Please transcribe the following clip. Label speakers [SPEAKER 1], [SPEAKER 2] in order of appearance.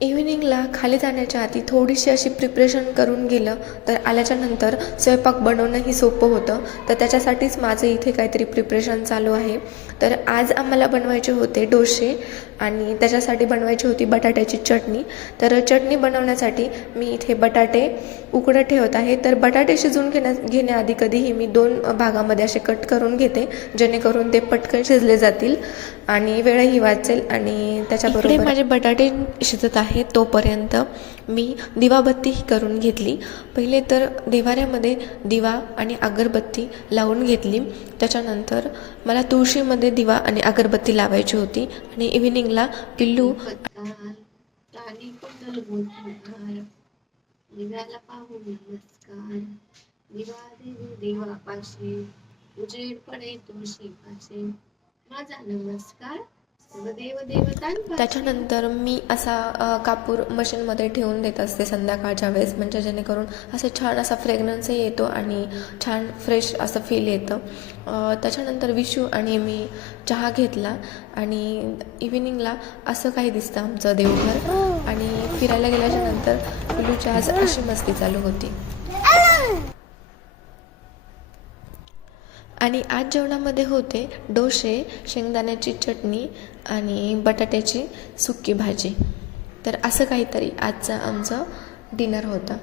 [SPEAKER 1] इव्हिनिंगला खाली जाण्याच्या आधी थोडीशी अशी प्रिपरेशन करून गेलं तर आल्याच्यानंतर स्वयंपाक बनवणंही सोपं होतं. तर त्याच्यासाठीच माझं इथे काहीतरी प्रिपरेशन चालू आहे. तर आज आम्हाला बनवायचे होते डोसे आणि त्याच्यासाठी बनवायची होती बटाट्याची चटणी. तर चटणी बनवण्यासाठी मी इथे बटाटे उकडं ठेवत आहे. तर बटाटे शिजवून घेण्या घेण्याआधी कधीही मी दोन भागामध्ये असे कट करून घेते जेणेकरून ते पटकन शिजले जातील आणि वेळही वाचेल आणि त्याच्याबरोबर माझे बटाटे शिजत आहे तोपर्यंत मी दिवाबत्तीही करून घेतली. पहिले तर देवाऱ्यामध्ये दिवा आणि अगरबत्ती लावून घेतली. त्याच्यानंतर मला तुळशीमध्ये दिवा आणि अगरबत्ती लावायची होती आणि इव्हिनिंगला पिल्लू
[SPEAKER 2] नमस्कार. दिवा तुळशी पाशी माझा नमस्कार.
[SPEAKER 1] त्याच्यानंतर मी असा कापूर मशीनमध्ये ठेवून देत असते संध्याकाळच्या वेळेस. म्हणजे जेणेकरून असं छान असा फ्रेग्रन्सही येतो आणि छान फ्रेश असं फील येतं. त्याच्यानंतर विशू आणि मी चहा घेतला आणि इव्हिनिंगला असं काही दिसतं आमचं देवघर. आणि फिरायला गेल्याच्यानंतर पिलूची आज अशी मस्ती चालू होती. आणि आज जेवणामध्ये होते डोसे शेंगदाण्याची चटणी आणि बटाट्याची सुकी भाजी. तर असं काहीतरी आजचं आमचं डिनर होतं.